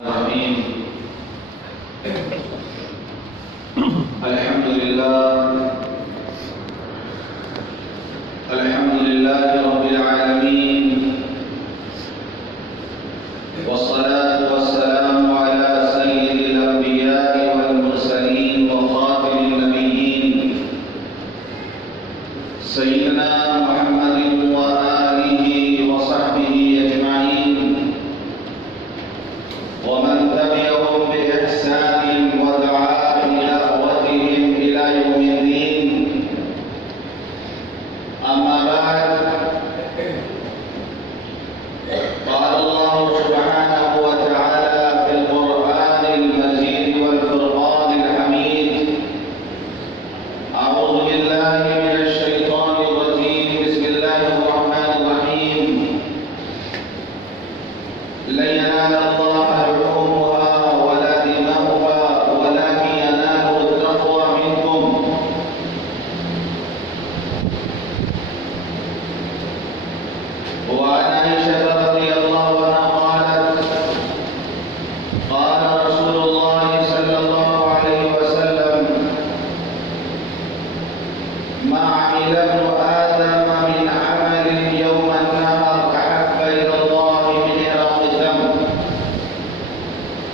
الرحيم. الحمد لله رب العالمين، والصلاة والسلام على سيد الأنبياء والمرسلين وخاتم النبيين سيدنا محمد وآله وصحبه أجمعين، ومن تبعهم بإحسان ودعا بدعوتهم إلى يوم الدين. أما بعد، قال الله سبحانه وتعالى في القرآن المجيد والفرقان الحميد: أعوذ بالله من الشيطان الرجيم، بسم الله الرحمن الرحيم. لن ينال الله لحومها ولا دماؤها ولكن يناله التقوى منكم. وعن عائشة رضي الله عنها قالت: قال رسول الله صلى الله عليه وسلم: ما عمل ابن آدم من عمل يوم النهر أحب إلى الله من إراق الدم،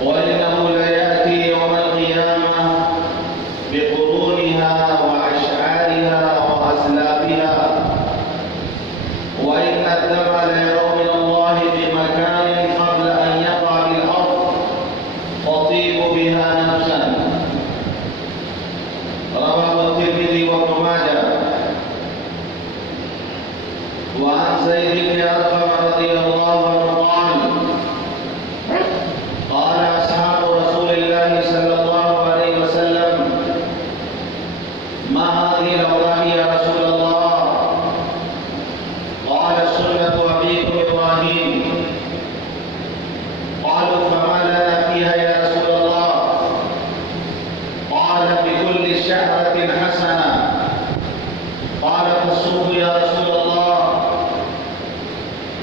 وإنه ليأتي يوم القيامة بقرونها وأشعارها وأسلافها، وإن الدم ليرى من الله بمكان قبل أن يقع بالأرض تطيب بها نفسا. رواه الترمذي وابن ماجه. وعن زيد بن أرقم رضي الله عنه قال: قال أصحاب رسول الله صلى الله عليه وسلم: ما هذه الأوراق يا رسول الله؟ قال: سنة أبيكم إبراهيم. قالوا: فما لنا فيها يا رسول الله؟ قال: بكل شعرة حسنة. قال: فالصوف يا رسول الله؟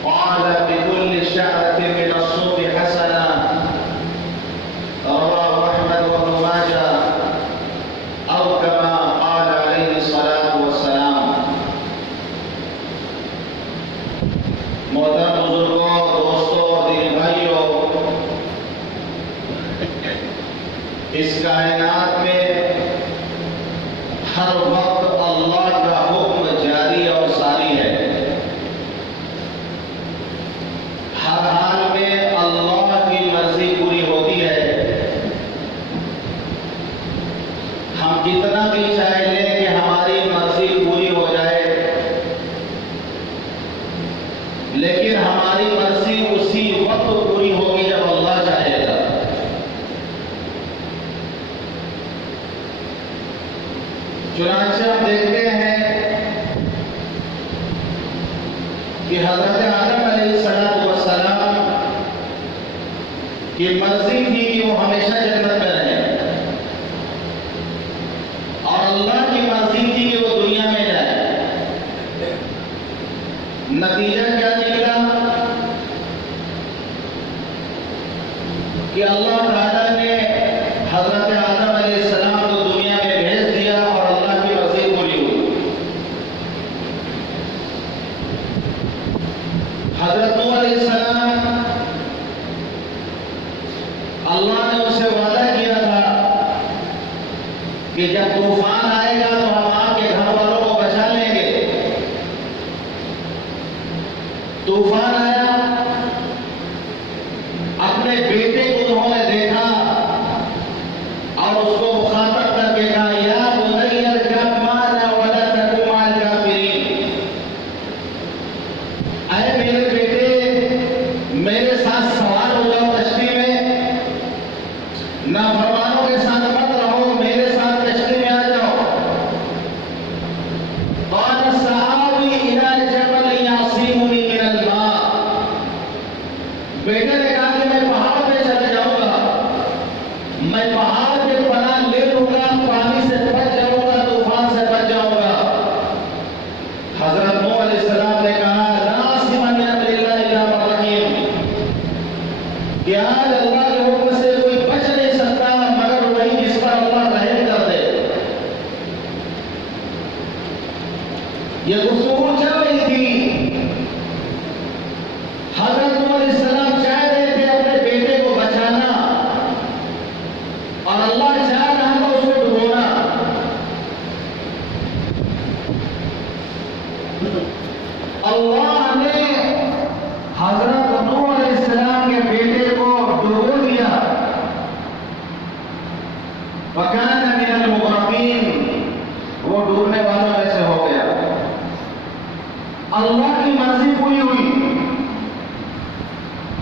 قال: بكل شعرة من الصوف حسنة. رواه أحمد وابن ماجه، أو كما قال عليه الصلاة والسلام. محترم بزرگوں، دوستوں، دین بھائیوں، اس کائنات میں ہر وقت اللہ کا حکم جاری اور ساری ہے. ہر حال میں اللہ کی مرضی پوری ہوتی ہے. ہم جتنا بھی چاہ لیں کہ ہماری مرضی پوری ہو جائے، لیکن ہماری مرضی اسی وقت پوری ہوگی جب اللہ چاہے گا. چنانچہ ہم دیکھتے ہیں کہ حضرت آدم علیہ السلام کی مرضی تھی کہ وہ ہمیشہ جنت میں رہیں، اور اللہ کی مرضی تھی کہ وہ دنیا میں جائے. نتیجہ کیا نکلا کہ اللہ تعالیٰ نے حضرت آدم علیہ السلام کو دنیا میں بھیج دیا اور اللہ کی مرضی پوری ہوئی. حضرت نوح علیہ السلام، اللہ نے اسے وعدہ کیا تھا کہ جب طوفان آئے گا تو ہم آپ کے گھر والوں کو بچا لیں گے. طوفان آیا، اپنے بیٹے کو انہوں نے دیکھا اور اس کو مخاطب کر کے کہا: یا بنی ارکب معنا ولا تکن مع الکافرین. اے میرے بیٹے، میرے ساتھ سوار ہو جاؤ کشتی میں، نافرمانوں کے ساتھ مت رہو، میرے ساتھ کشتی میں آ جاؤ. قال سآوی الی جبل یعصمنی من الماء. بیٹے نے کہا کہ میں پہاڑ پہ چلے جاؤں گا، میں پہاڑ پہ پناہ لے لوں گا، پانی سے بچ جاؤں گا، طوفان سے بچ جاؤں گا. حضرت نوح علیہ السلام نے کہا: لا عاصم من امر اللہ الا من رحم. کہ آج اللہ کے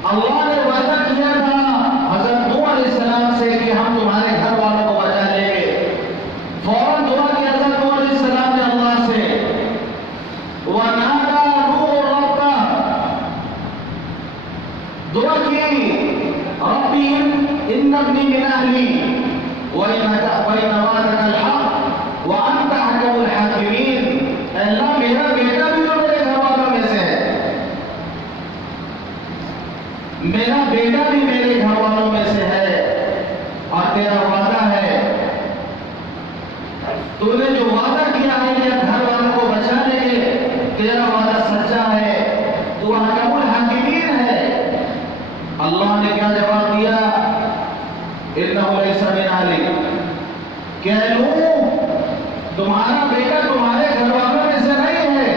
اللہ نے وعدہ کیا تھا حضرت نوح علیہ السلام سے کہ ہم تمہارے گھر والوں کو بچا لیں گے. فوراً دعا کی حضرت نوح علیہ السلام نے اللہ سے وَنَادَى نُوحٌ رَبَّهُ، دعا کی ربی ان ابنی من اہلی وَإِنَّ وَعْدَكَ الْحَقُّ وَأَنْتَ أَحْكَمُ الْحَاكِمِينَ. اے اللہ میرا بیٹا بھی تو میرے گھر والوں میں سے ہے، میرا بیٹا بھی میرے گھر والوں میں سے ہے، اور تیرا وعدہ ہے، تو نے جو وعدہ کیا ہے کہ گھر والوں کو بچا لیں گے، تیرا وعدہ سچا ہے، تو احکم الحاکمین ہے. اللہ نے کیا جواب دیا؟ انہ لیس من اہلک، کہ اے نوح تمہارا بیٹا تمہارے گھر والوں میں سے نہیں ہے.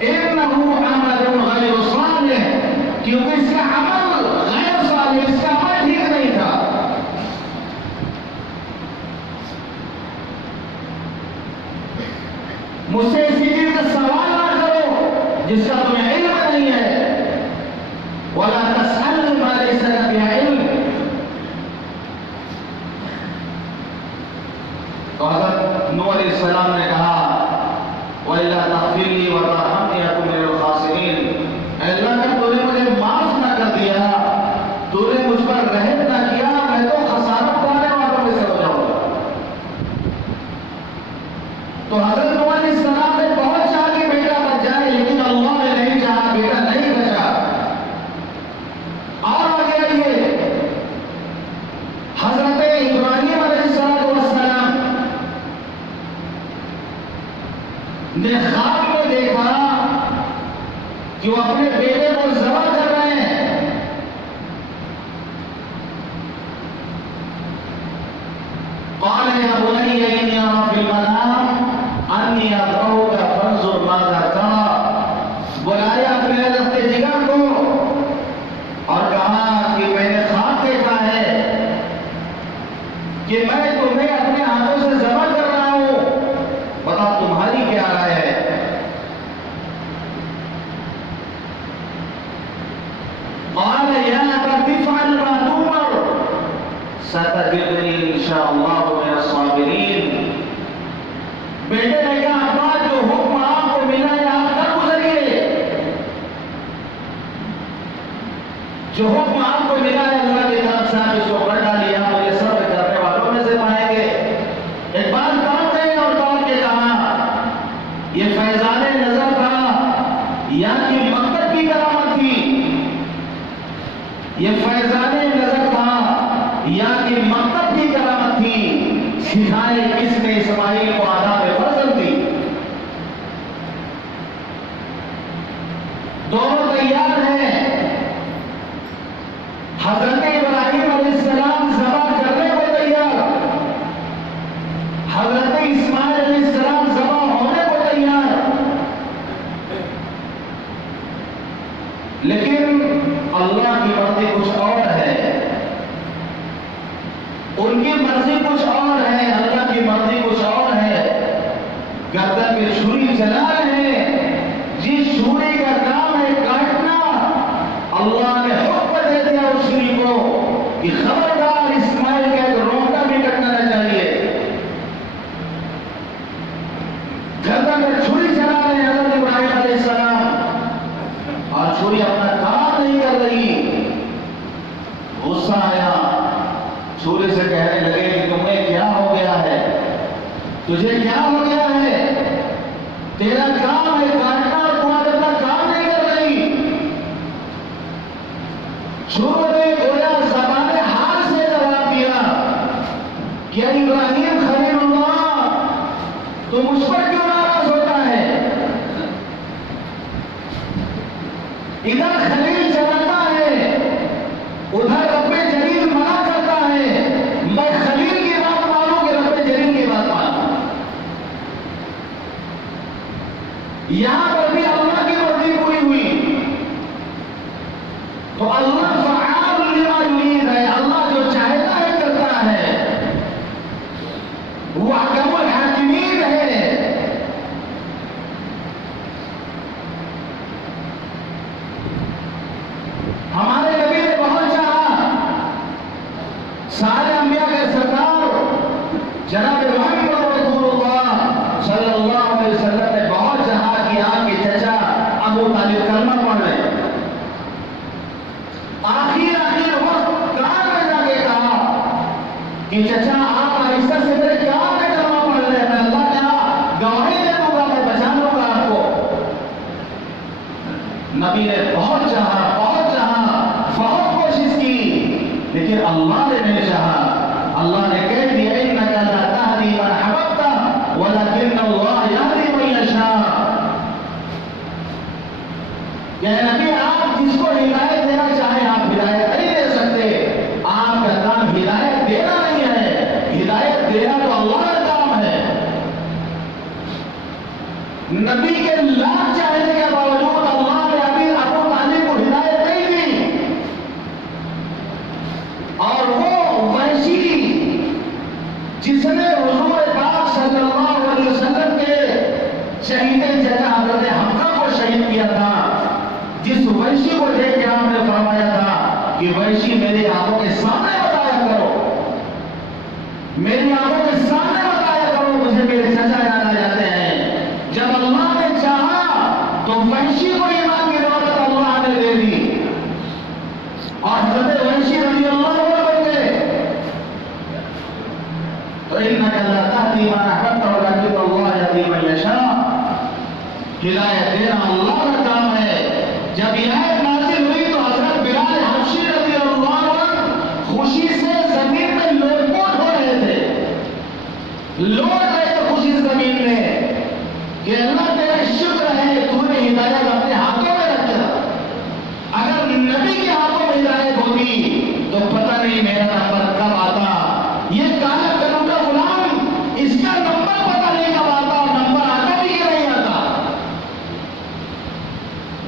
انہ عمل غیر صالح، کیونکہ اس کا عمل غیر صالح، اس کا عمل ٹھیک نہیں تھا. مجھ سے اسی چیز کا سوال نہ کرو جس کا تمہیں علم نہیں ہے. وَلَا تَسْأَلْ مَا لَيْسَ لَكَ بِهِ عِلْمٌ. تو حضرت نوح علیہ السلام نے کہا وَإِلَّا تَغْفِرْ لِي وَتَرْحَمْنِي أَكُن مِّنَ الْخَاسِرِينَ. اے اللہ کا تو نے مجھے معاف نہ کر دیا، تو نے مجھ پر رحم نہ کیا، میں تو خسارت پانے والوں میں سے ہو جاؤں گا. تو حضرت نوح علیہ السلام نے بہت چاہا کہ بیٹا بچ جائے، لیکن اللہ نے نہیں چاہا، بیٹا نہیں بچا. اور آگے آئیے، حضرت ابراہیم علیہ السلام نے خواب میں دیکھا کہ وہ اپنے بیٹے کو ذبح کر رہے ہیں. قال يا بني إني أرى في المنام أني أذبحك فانظر ماذا ترى. بلایا اپنے حضرت جگر کو اور کہا کہ میں نے خواب دیکھا ہے کہ میں تمہیں اپنے ہاتھوں سے ذبح کر رہا ہوں، بتاؤ تمہاری کیا رائے ہے. قال يا أبت افعل ما تؤمر ستجدني إن شاء الله من الصابرين. بیٹے نے کہا ابا جو حکم آپ کو ملا ہے آپ کر گزریے، جو حکم آپ کو ملا ہے اللہ کی طرف سے آپ اس کو کر ڈالیے، آپ مجھے صبر کرنے والوں میں سے پائیں گے. ایک بار کام گئے اور کام کے کہا یہ فیضان نظر تھا یا کہ مقصد کی کرامت تھی، یہ فیضان نظر تھا یا کہ مقصد کی کرامت تھی. سکھائے کس نے اسماعیل کو آداب فضل دی. دونوں تیار ہیں. حضرت ابراہیم علیہ السلام ذبح کرنے کو تیار، حضرت اسماعیل علیہ السلام ذبح ہونے کو تیار. لیکن اللہ کی مرضی کچھ اور ہے، ان کی مرضی کچھ اور ہے، اللہ کی مرضی کچھ اور ہے. گردن میں چھری چلا رہے ہیں، جس چھری کا کام ہے کاٹنا، اللہ نے حکم دے دیا اس چھری کو کہ خبردار اسماعیل کا ایک روٹا بھی کٹنا نہ چاہیے. گردن میں چھری چلا رہے ہیں حضرت ابراہیم علیہ السلام، اور چھری اپنا کام نہیں کر رہی. غصہ آیا، چھری سے کہنے لگے کہ تمہیں کیا ہو گیا ہے، تجھے کیا ہو گیا ہے، تیرا کام ہے کاٹنا اور تم اپنا کام نہیں کر رہی. چھری نے گویا زبان حال سے جواب دیا کہ ابراہیم خلیل اللہ تو مجھ پر کیوں ناراض ہوتا ہے؟ ادھر خلیل چلاتا ہے، ادھر رب جلیل منع کرتا ہے. میں خلیل کی بات مانوں کہ رب جلیل کی بات مانوں؟ یہاں پر بھی اللہ کی مرضی پوری ہوئی. تو اللہ فعال لما یرید ہے، اللہ جو چاہتا ہے کرتا ہے، وہ احکم الحاکمین ہے. کہ چچا آپ آہستہ سے میرے کام میں کلمہ پڑھ رہے ہیں، میں اللہ کے یہاں گواہی دے دوں گا، میں بچا لوں گا آپ کو۔ نبی نے بہت چاہا، بہت کوشش کی، لیکن اللہ نے نہیں چاہا۔ اللہ نے کہہ دیا انک لا تہدی من احببت ولکن اللہ یہدی من یشاء، کہ نبی آپ جس کو ہدایت دینا چاہیں آپ ہدایت نہیں دے سکتے، آپ کا کام ہدایت دینا نہیں ہے، ہدایت دینا تو اللہ کا کام ہے۔ نبی کے لاکھ چاہنے کے باوجود اللہ نے ابھی ابو طالب کو ہدایت نہیں دی، اور وہ وحشی جس نے حضور پاک صلی اللہ علیہ وسلم کے شہید چچا حضرت حمزہ کو شہید کیا تھا، جس وحشی کو دیکھ کے آپ نے فرمایا تھا کہ وحشی میری آنکھوں کے سامنے بتایا کرو، میری آنکھوں کے سامنے بتایا کرو، مجھے میرے چچا یاد آ جاتے ہیں۔ جب اللہ نے چاہا تو وحشی کو ایمان کی دولت اللہ نے دے دی، اور حضرت وحشی رضی اللہ عنہ بن گئے۔ تو انک لا تہدی من احببت ولکن اللہ یہدی من یشاء، ہدایت دینا اللہ کا کام ہے۔ جب یہ آیت نازل ہوئی تو حضرت بلال حبشی رضی اللہ عنہ خوشی سے زمین میں لوٹ پوٹ ہو رہے تھے، لوٹ رہے تھے خوشی سے زمین میں کہ اللہ تیرا شکر ہے تو نے ہدایت اپنے ہاتھوں میں رکھا، اگر نبی کے ہاتھوں میں ہدایت ہوتی تو پتہ نہیں میرا نمبر کب آتا، یہ کالا کنوں کا غلام اس کا نمبر پتہ نہیں کب آتا، نمبر آتا بھی کہ نہیں آتا۔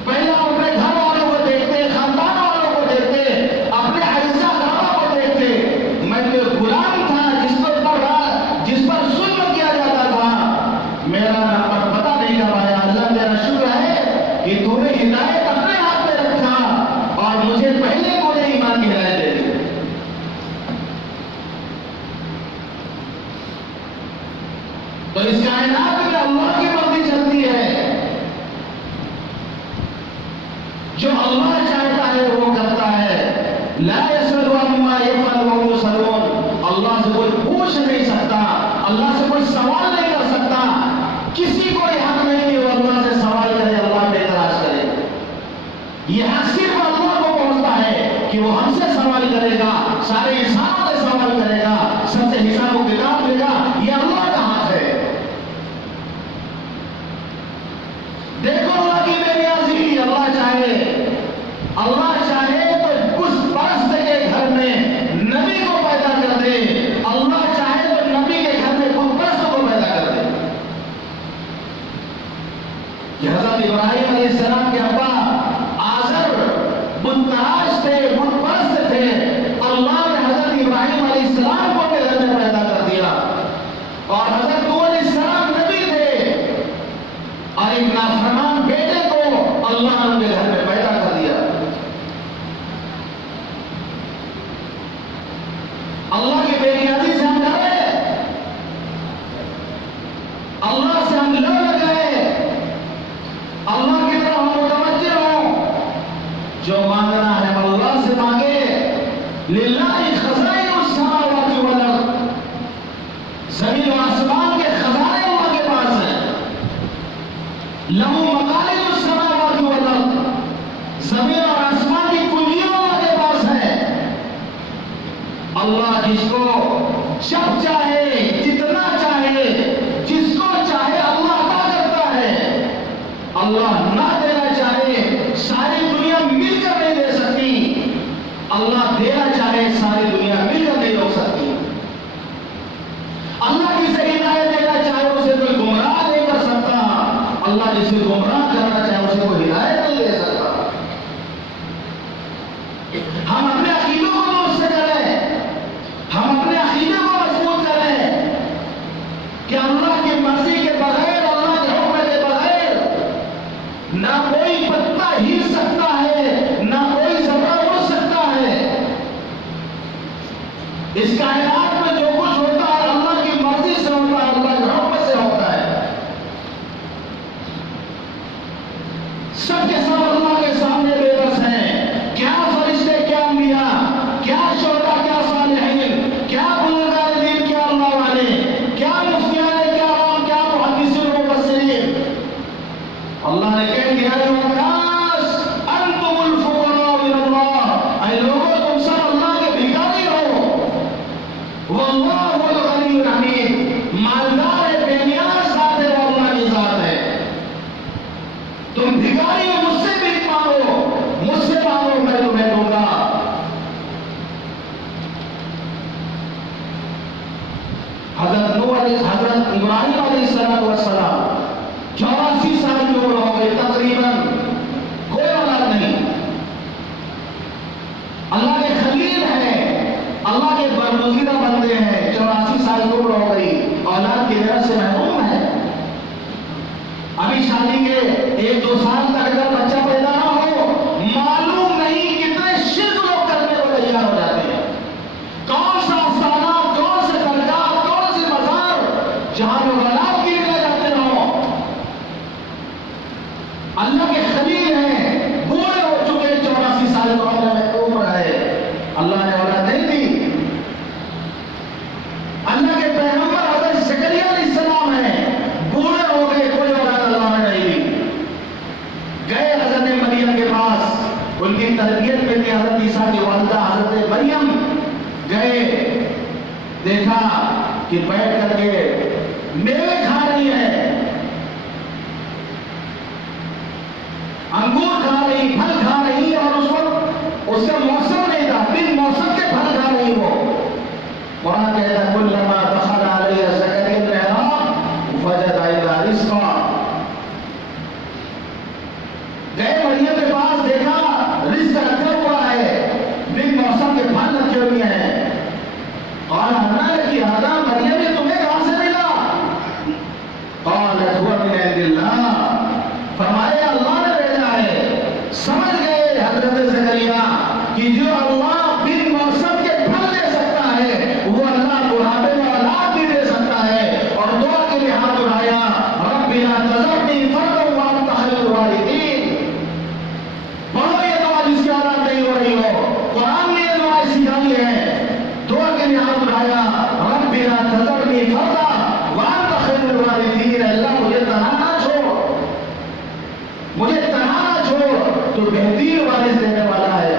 پہلا اپنے گھر والوں کو دیکھتے، خاندان والوں کو دیکھتے، اپنے عزیزہ اقربا کو دیکھتے، میں تو غلام تھا جس پر ظلم کیا جاتا تھا، میرا نمبر پتہ نہیں کب آیا۔ اللہ تیرا شکر ہے کہ تو نے ہدایت اپنے ہاتھ میں رکھا اور مجھے پہلے کو نے ایمان کی ہدایت دے دی۔ تو اس کائنات میں اللہ کی مرضی چلتی ہے، جو اللہ چاہتا ہے وہ کرتا ہے۔ لا يسأل عما يفعل وهم يسألون، اللہ سے کوئی پوچھ نہیں سکتا، اللہ سے کوئی سوال نہیں کر سکتا، کسی کو یہ حق نہیں کہ وہ اللہ سے سوال کرے، اللہ پہ اعتراض کرے۔ یہ حق صرف اللہ کو پہنچتا ہے کہ وہ ہم سے سوال کرے گا، سارے انسانوں سے سوال کرے گا، سب سے حساب و کتاب لے گا، یہ اللہ کا حق ہے۔ دیکھو اللہ کی بے نیازی، اللہ چاہے تو کچھ پرست کے گھر میں نبی کو پیدا کر دے، اللہ چاہے تو نبی کے گھر میں کچھ پرست کو پیدا کر دے۔ کہ حضرت ابراہیم علیہ السلام کے ابا آزر بت پرست تھے، بت پرست تھے، اللہ نے حضرت ابراہیم علیہ السلام کو اپنے گھر میں پیدا کر دیا، اور حضرت نوح علیہ السلام نبی تھے، اور ایک نافرمان بیٹے کو اللہ نے اپنے گھر میں پیدا کر دیا۔ اللہ کی بے نیازی سے ہم ڈرے، اللہ سے ہم لڑ گئے، اللہ کی طرف ہم متوجہ ہوں، جو مانگنا ہے اللہ سے مانگے۔ للہ خزائن السماوات والارض، زمین و آسمان کے خزانے اللہ کے پاس ہیں۔ لہو مقالید السماوات والارض، زمین اور آسمان کی کنجیاں اللہ کے پاس ہیں۔ اللہ جس کو جب چاہے، جتنا چاہے، جس کو چاہے اللہ عطا کرتا ہے۔ اللہ نہ دینا چاہے ساری دنیا مل کر نہیں دے سکتی، اللہ دینا چاہے ساری دنیا مل کر نہیں روک سکتی۔ اللہ جسے ہدایت دینا چاہے اسے کوئی گمراہ نہیں کر سکتا، اللہ جسے گمراہ کرنا چاہے اسے کوئی ہدایت نہیں دے سکتا۔ ہم اپنے عقیدوں کو درست کریں، ہم اپنے عقیدے کو مضبوط کریں کہ اللہ کی مرضی کے بغیر، اللہ کے حکم کے بغیر نہ کوئی پتا ہل سکتا ہے، نہ کوئی ذرہ اڑ سکتا ہے۔ اس کائنات میں جو کچھ ہوتا ہے اللہ کی مرضی سے ہوتا ہے، اللہ کے حکم سے ہوتا ہے۔ سب کے سب اللہ کے سامنے بے بس ہیں، کیا فرشتے، کیا انبیاء، ابراہیم علیہ السلام 84 سال کی عمر ہو گئی تقریباً، کوئی اولاد نہیں. اللہ کے خلیل ہیں، اللہ کے برگزیدہ بندے ہیں، 84 سال کی عمر ہو گئی، اولاد کی نعمت سے محروم ہے. ابھی شادی کے 1-2 سال تک اگر بچہ پیدا نہ ہو، معلوم نہیں کتنے شرک لوگ کرنے کو تیار ہو جاتے ہیں. کون سا افسانہ، کون سے درگاہ، کون سے مزار جہاں لوگ اولاد کے لیے لے جاتے ہوں. اللہ کے خلیل ہیں، بوڑھے ہو چکے، 84 سال کی عمر ہے، اللہ نے اولاد نہیں دی. اللہ کے پیغمبر حضرت زکریا علیہ السلام ہیں، بوڑھے ہو گئے، کوئی اولاد اللہ نے نہیں دی. گئے حضرت مریم کے پاس، ان کی تربیت میں تھی حضرت عیسیٰ کی والدہ حضرت مریم. گئے، دیکھا کہ بیٹھ کر کے میوے کھا رہی ہے، انگور کھا رہی، پھل کھا رہی، اور اس وقت اس کا موسم نہیں تھا، بن موسم کے پھل کھا رہی. وہ قرآن کہتا ہے کلما دخل علیہ زکریا المحراب وجد عندها رزقا. گئے مریم کے پاس، دیکھا رزق رکھا ہوا ہے، بن موسم کے پھل رکھے ہوئے ہیں. قال انا لك هذا، مریم یہ تمہیں کہاں سے ملا؟ قالت هو من عند الله، فرمایا اللہ نے بھیجا ہے. سمجھ گئے حضرت زکریا کہ جو اللہ بن موسم کے پھل دے سکتا ہے وہ اللہ بڑھاپے میں اولاد بھی دے سکتا ہے. اور دعا کے لیے ہاتھ اٹھایا، رب لا تذرنی فردا وانت خیر الوارثین. پڑھو یہ دعا جس کی اولاد نہیں ہو رہی ہو، قرآن نے یہ دعا سکھائی ہے. دعا کے لیے ہاتھ اٹھایا، رب لا تذرنی فردا وانت خیر الوارثین. اللہ مجھے تنہا نہ چھوڑ، مجھے تنہا نہ چھوڑ، تو بہترین وارث دینے والا ہے.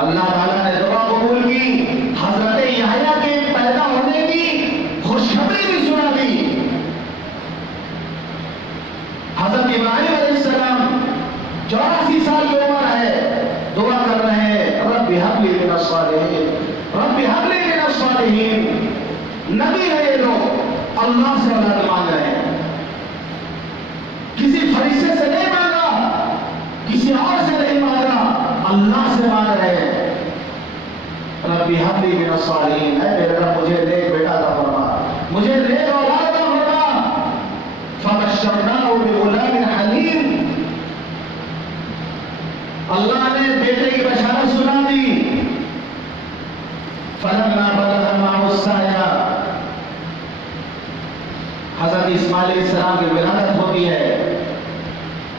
اللہ تعالیٰ نے دعا قبول کی، حضرت یحییٰ کے پیدا ہونے کی خوشخبری بھی سنا دی. حضرت ابراہیم علیہ السلام 84 سال کی عمر ہے، دعا کر رہے ہیں رب ہب لی من الصالحین، رب ہب لی من الصالحین. نبی ہے یہ لوگ، اللہ سے اولاد مانگ رہے ہیں، کسی فرشتے سے نہیں مانگا، کسی اور سے نہیں مانگا، اللہ سے مانگ رہے ہیں. رب ہب لی من الصالحین، اے میرے رب مجھے نیک بیٹا عطا فرما، مجھے نیک اولاد عطا فرما. فبشرناہ بغلام حلیم، اللہ نے بیٹے کی بشارت سنا دی. فلما بلغ معه السعی، حضرت اسماعیل علیہ السلام کی ولادت ہوتی ہے.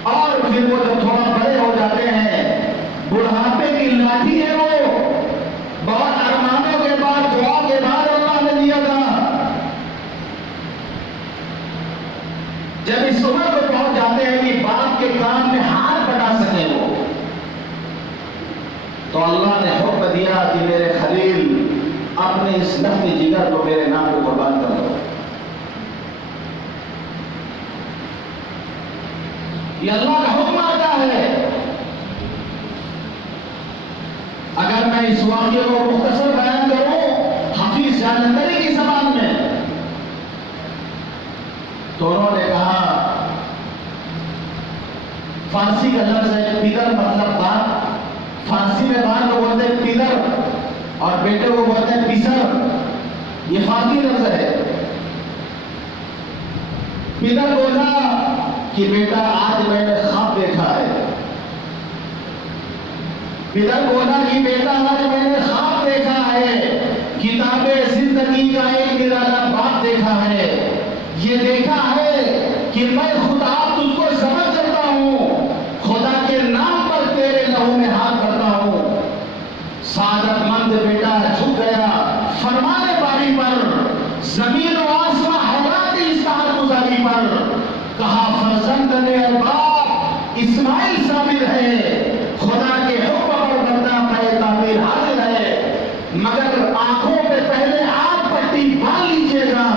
اور پھر وہ جب تھوڑا بڑے ہو جاتے ہیں، بڑھاپے کی لاٹھی ہے وہ، بہت ارمانوں کے بعد، دعا کے بعد اللہ نے دیا تھا. جب اس عمر کو پہنچ جاتے ہیں کہ باپ کے کام میں ہاتھ بٹا سکیں وہ، تو اللہ نے حکم دیا کہ میرے خلیل اپنے اس لفظ جگر کو میرے نام کو قربان کر دو. یہ اللہ کا حکم آتا ہے. اگر میں اس واقعے کو مختصر بیان کروں حفیظ جالندری کی زبان میں، تو انہوں نے کہا، فارسی کا لفظ ہے پیدر، مطلب باپ. فارسی میں باپ کو بولتے ہیں پیدر اور بیٹے کو بولتے ہیں پیسر. یہ فارسی لفظ ہے. پیدر بولا کہ بیٹا آج میں نے خواب دیکھا ہے. پیدر بولا کہ بیٹا آج میں نے خواب دیکھا ہے، کتاب زندگی کا ایک نرالا باب دیکھا ہے. یہ دیکھا ہے کہ میں خدا تجھ کو سمجھ کرتا ہوں، خدا کے نام پر تیرے لہو میں ہاتھ کرتا ہوں. سعادت مند بیٹا جھک گیا فرمانے باری پر، زمین و آسمان حیران تھی اس کارگزاری پر. کہا فرزند نے باپ اسماعیل صابر ہے، خدا کے حکم پر بندہ پہ تعمیر حاضر ہے، مگر آنکھوں پہ پہلے آپ پٹی باندھ لیجیے گا،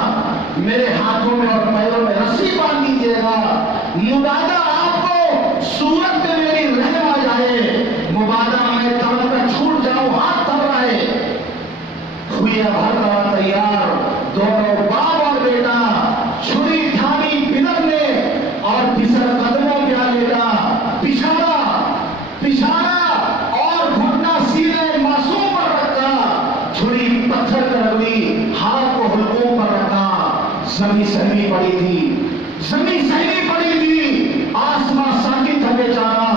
میرے ہاتھوں میں اور پیروں میں رسی باندھ لیجیے گا. مبادہ آپ کو صورت میں میری رحم آ جائے، مبادہ میں کمر پر چھوٹ جاؤں، ہاتھ تھم رہے. ہوئی اب ہر دوا تیار، دو وہی سہمی پڑی تھی، زمین سہمی پڑی تھی، آسمان ساکت تھا بیچارہ،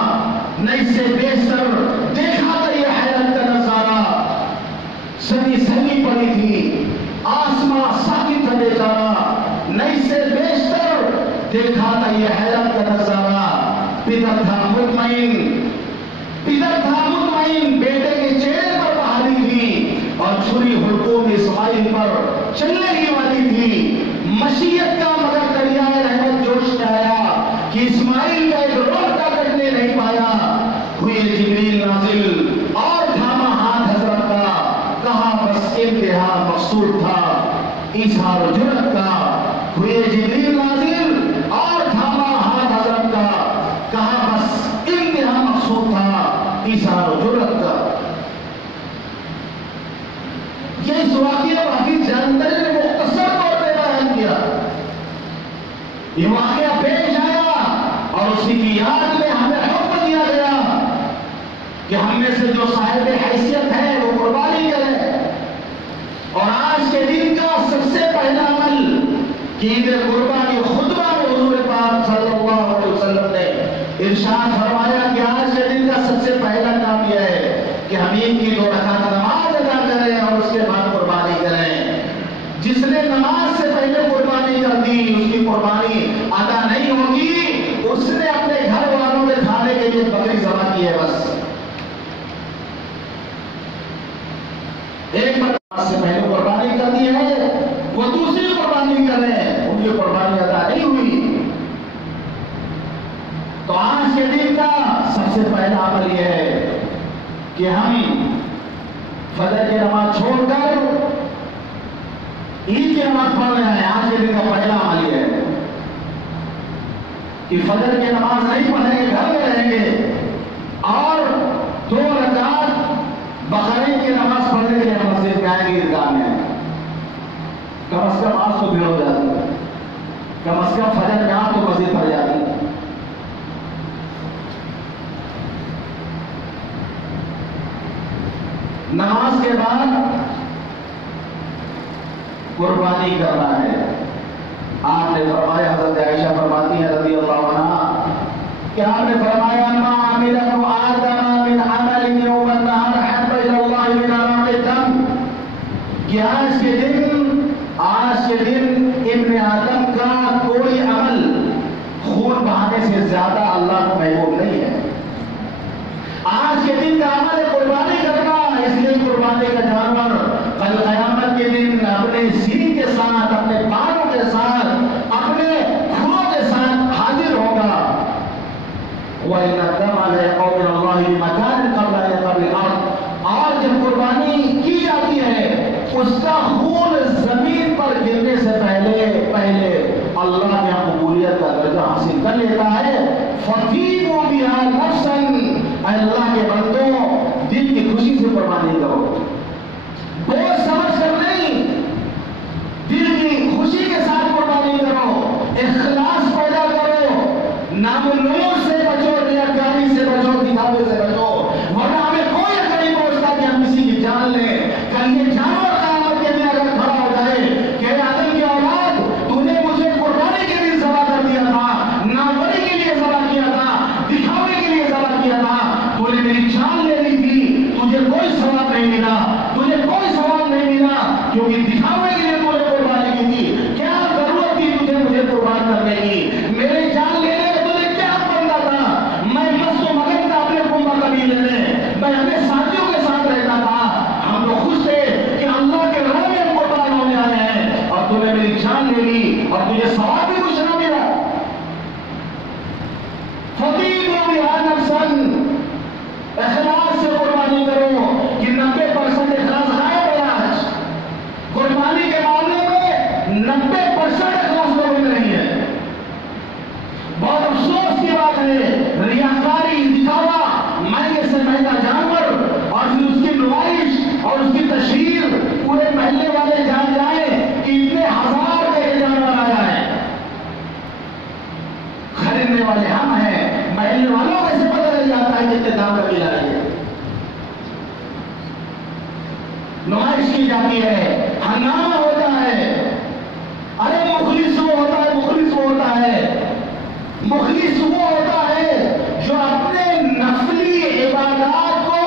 نہ اس سے بیشتر دیکھا تھا یہ حیرت کا نظارہ، زمین سہمی پڑی تھی، آسمان ساکت تھا بیچارہ، نہ اس سے بیشتر دیکھا تھا یہ حیرت کا نظارہ۔ پدر تھا مطمئن، پدر تھا مطمئن، بیٹے کے چہرے پر بہاری تھی اور چھری حلقوم اسماعیل پر چلنے ہی والی تھی۔ مشیت کا مگر دریائے رحمت جوش میں آیا کہ اسماعیل کا ایک روٹا کٹنے نہیں پایا۔ ہوئے جبریل نازل اور تھاما ہاتھ حضرت کا، کہا بس انتہا مقصود تھا اظہار جرأت کا۔ ہوئے جبریل نازل اور تھاما ہاتھ حضرت کا، کہا بس انتہا مقصود تھا اظہار جرأت کا۔ یہ اس واقعہ حافظ جلندری نے مختصر طور پہ بیان کیا۔ یہ واقعہ پیش آیا اور اسی کی یاد میں ہمیں حکم دیا گیا کہ ہم میں سے جو صاحب حیثیت ہے وہ قربانی کرے۔ اور آج کے دن کا سب سے پہلا عمل کہ عید قربانی خطبہ میں حضور پاک صلی اللہ علیہ وسلم نے ارشاد فرمایا کہ آج کے دن کا سب سے پہلا کام یہ ہے کہ ہم عید کی 2 رکعت نماز ادا کریں اور اس کے بعد قربانی کریں۔ جس نے نماز سے پہلے قربانی کر دی اس کی قربانی ادا نہیں ہوگی، اس نے اپنے گھر والوں کے کھانے کے لیے بکری ذبح کی ہے بس۔ ایک نماز سے پہلے قربانی کر دی ہے، وہ دوسری قربانی کریں، ان کی قربانی ادا نہیں ہوئی۔ تو آج کے دن کا سب سے پہلا عمل یہ ہے کہ ہم فجر کی نماز چھوڑ کر عید کی نماز پڑھ رہے ہیں۔ آج کے دن کا پہلا عمل یہ ہے کہ فجر کی نماز نہیں پڑھیں گے، گھر میں رہیں گے اور 2 رکعت بقرعید کی نماز پڑھنے کے لیے مسجد میں آئیں گے، عیدگاہ میں۔ کم از کم آج تو بھیڑ ہو جاتی ہے، کم از کم فجر میں آج تو مسجد بھر جاتی ہے۔ نماز کے بعد قربانی کرنا ہے۔ آپ نے فرمایا، حضرت عائشہ فرماتی ہیں رضی اللہ عنہا کہ آپ نے فرمایا ما عمل ابن آدم من عمل یوم النہر حب الی اللہ من اراق الدم، کہ آج کے دن ابن آدم کا کوئی عمل خون بہانے سے زیادہ اللہ کو محبوب نہیں ہے۔ آج کے دن کا عمل ہے قربانی کرنا، اس لیے قربانی کا جانور کل قیامت کے دن اپنے سینگ کے ساتھ، اپنے پاؤں کے ساتھ، اپنے کھروں کے ساتھ حاضر ہوگا۔ وَإِنَّ الدَّمَ لَيَقَعُ مِنَ اللَّهِ مَكَانٍ قَبْلَ أَن يَقَعَ الْأَرْضُ، اور جب قربانی کی جاتی ہے اس کا خون زمین پر گرنے سے پہلے اللہ کے یہاں قبولیت کا درجہ حاصل کر لیتا ہے۔ فَطِيبُوا بِهَا نَفْسًا، اے اللہ کے بندوں دل کی خوشی سے قربانی کرو، بوجھ سمجھ کر نہیں، دل کی خوشی کے ساتھ قربانی کرو، اخلاص پیدا کرو، نام و نمود سے بچو، ریاکاری سے بچو، دکھاوے سے بچو، ورنہ ہمیں کوئی حق نہیں پہنچتا کہ ہم کسی کی جان لیں۔ کل یہ جانور قیامت کے دن اگر کھڑا ہو جائے کہ آدم کی اولاد تو نے مجھے قربانی کے لیے ذبح کر دیا تھا، ناموری کے لیے ذبح کیا تھا، دکھاوے کے لیے ذبح کیا تھا، تو نے میری جان لے لی تھی، تجھے کوئی ثواب نہیں ملا، تجھے کوئی ثواب نہیں ملا، کیونکہ دکھاوے کے لیے تو نے قربانی کی تھی۔ کیا ضرورت تھی تجھے مجھے قربان کرنے کی؟ میرے جان لینے میں تجھے کیا بنتا تھا؟ میں مست و مگن تھا اپنے قوم قبیلے میں اپنے ساتھیوں کے ساتھ رہتا تھا، ہم لوگ خوش تھے کہ اللہ کے راہ میں ہم قربان ہونے آئے ہیں، اور تو نے میری جان لے لی اور تجھے ثواب بھی کچھ نہ ملا۔ فَطِيبُوا بِهَا نَفْسًا، اخلاص سے قربانی کرو کہ 90% اخلاص غائب ہے آج قربانی کے معاملے میں، 90% اخلاص لوگوں میں نہیں ہے۔ بہت افسوس کی بات ہے، ریاکاری، دکھاوا، مہنگے سے مہنگا جانور اور پھر اس کی نمائش اور اس کی تشہیر، پورے محلے والے جان جائیں کہ اتنے ہزار کا یہ جانور آیا ہے، خریدنے والے ہم ہیں، محلے والوں کو ایسے پتہ لگ جاتا ہے کتنے دام کا ملا ہے۔ نمائش کی جاتی ہے، ہنگامہ ہوتا ہے، ارے مخلص ہوتا ہے، مخلص وہ ہوتا ہے جو اپنے نفلی عبادات کو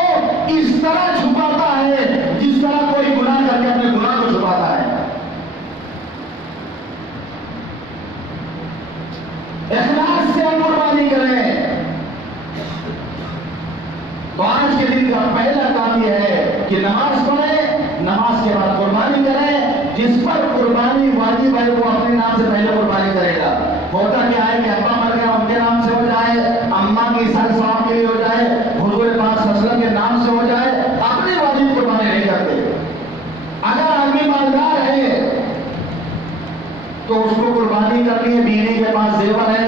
اس طرح چھپاتا ہے جس طرح کوئی گناہ کر کے اپنے گناہ کو چھپاتا ہے۔ اخلاص سے ہم قربانی کریں۔ تو آج کے دن کا پہلا کام یہ ہے کہ نماز پڑھیں، نماز کے بعد قربانی کریں۔ جس پر قربانی واجب ہے وہ اپنے نام سے پہلے قربانی کرے گا۔ ہوتا کیا ہے کہ ابا مر گیا ان کے نام سے ہو جائے، اماں کی سال ثواب کے لیے ہو جائے، حضور پاک صلی اللہ علیہ وسلم کے نام سے ہو جائے، اپنی واجب قربانی نہیں کرتے۔ اگر آدمی مالدار ہے تو اس کو قربانی کرنی ہے، بیوی کے پاس زیور ہے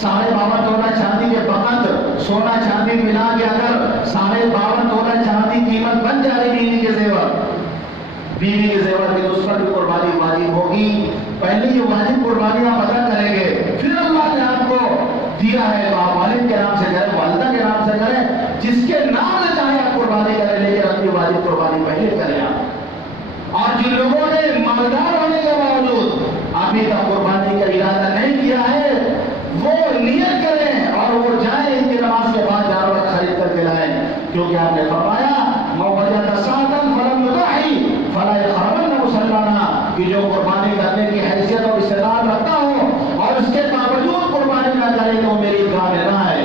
52 تولہ چاندی کے وقت سونا چاندی ملا کے اگر 52 تولہ چاندی قیمت بن جائے بیوی کے زیور کی تو اس پر بھی قربانی واجب ہوگی۔ پہلے یہ واجب قربانی آپ ادا کریں گے، پھر اللہ نے آپ کو دیا ہے تو آپ والد کے نام سے کریں، والدہ کے نام سے کریں، جس کے نام سے چاہے آپ قربانی کریں، لیکن اپنی واجب قربانی پہلے کریں آپ۔ اور جن لوگوں نے مالدار ہونے کے باوجود ابھی تک قربانی کا ارادہ نہیں کیا ہے وہ نیت کریں اور وہ جائیں ان کی نماز کے بعد جانور خرید کر کے لائیں، کیونکہ آپ نے فرمایا کہ جو قربانی کرنے کی حیثیت اور استطاعت رکھتا ہو اور اس کے باوجود قربانی نہ کرے تو میری عیدگاہ میں نہ ہے۔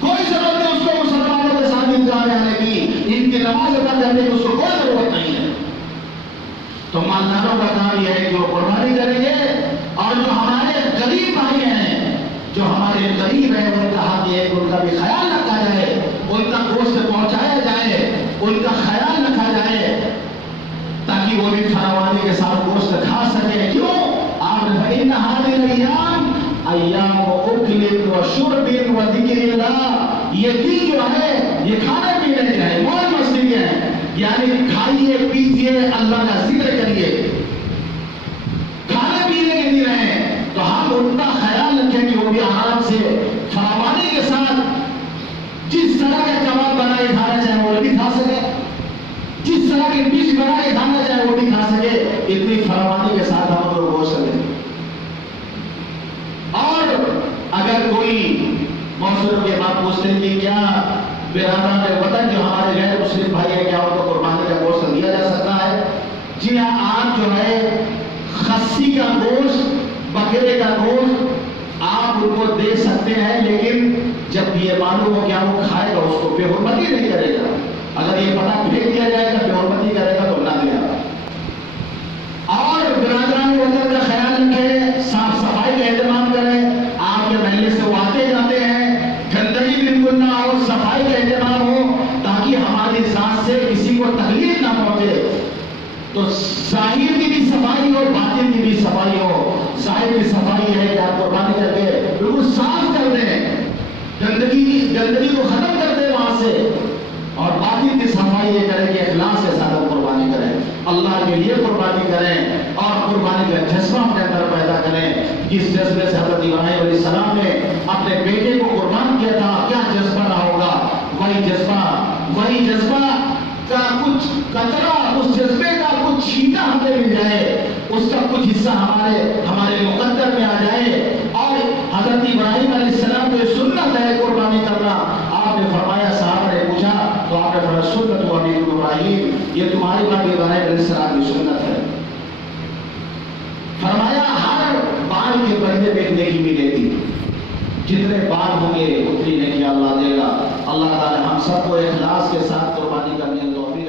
کوئی ضرورت نہیں اس کو مسلمانوں کے ساتھ عیدگاہ میں آنے کی، ان کی نماز ادا کرنے کی اس کو کوئی ضرورت نہیں ہے۔ تو مالداروں کا کام یہ ہے کہ وہ قربانی کریں گے، اور جو ہمارے غریب بھائی ہیں، جو ہمارے غریب ہیں، ان کا حق یہ ہے کہ ان کا بھی خیال رکھا جائے، ان کا گوشت پہنچایا جائے، ان کا خیال رکھا جائے تاکہ وہ بھی فراوانی کے ساتھ گوشت کھا سکے۔ کیوں؟ آپ نے فَإِنَّ هَذِهِ الْأَيَّامَ أَيَّامُ أُكْلٍ وَشُرْبٍ وَذِكْرِ اللَّهِ۔ یہ دن جو ہے یہ کھانے پینے کے ہیں، موج مستی کے ہیں، یعنی کھائیے پیجیے اللہ کا ذکر کریے، کھانے پینے کے دن ہیں، تو ہم ان کا خیال رکھیں کہ وہ بھی آرام سے فراوانی کے ساتھ جس طرح کا کباب بنا کے کھانا چاہے وہ بھی کھا سکے، جس طرح کی ڈش بنا کے کھانا چاہے وہ بھی کھا سکے، اتنی فراوانی کے ساتھ ہم لوگ گوشت سکیں۔ اور اگر کوئی موسم کے بعد پوچھتے ہیں کہ کیا برادران وطن جو ہمارے غیر مسلم بھائی ہیں کیا ان کو قربانی کا گوشت دیا جا سکتا ہے؟ جی ہاں، آپ جو ہے خصی کا گوشت، بکرے کا گوشت آپ ان کو دے سکتے ہیں، لیکن جب یہ معلوم ہو کیا وہ کھائے گا اس کو بے حرمتی نہیں کرے گا۔ اگر یہ پتہ پھینک دیا جائے گا بے حرمتی کرے گا تو نہ دیا۔ اور برادران وطن کا خیال رکھیں، صاف صفائی کا اہتمام کریں، آپ کے محلے سے وہ آتے جاتے ہیں، گندگی بالکل نہ ہو، صفائی کا اہتمام ہو تاکہ ہماری ذات سے کسی کو تکلیف نہ پہنچے۔ تو ظاہر کی بھی صفائی ہو، باطن کی بھی صفائی ہو۔ ظاہر کی صفائی ہے کہ آپ قربانی کر کے بالکل صاف کر دیں، گندگی کو ختم کر دیں وہاں سے، اور باطن کی صفائی یہ کریں کہ اخلاص کے ساتھ قربانی کریں، اللہ کے لیے قربانی کریں، اور قربانی کا جذبہ اپنے اندر پیدا کریں۔ جس جذبے سے حضرت ابراہیم علیہ السلام نے اپنے بیٹے کو قربان کیا تھا، کیا جذبہ نہ ہوگا، وہی جذبہ کا کچھ قطرہ، اس جذبے کا کچھ چھینٹا ہمیں مل جائے، اس کا کچھ حصہ ہمارے مقدر میں آ جائے۔ اور حضرت ابراہیم علیہ السلام کو سنت ہے قربانی کرنا۔ آپ نے فرمایا، صحابہ نے پوچھا تو آپ نے فرمایا سنت و ابی ابراہیم، یہ تمہاری بات ابراہیم علیہ السلام کی سنت ہے۔ فرمایا ہر بال کے بندے پہ نیکی ملے گی، جتنے بال ہوں گے اتنی نیکی اللہ دے گا۔ اللہ تعالی ہم سب کو اخلاص کے ساتھ قربانی کرنے کی توفیق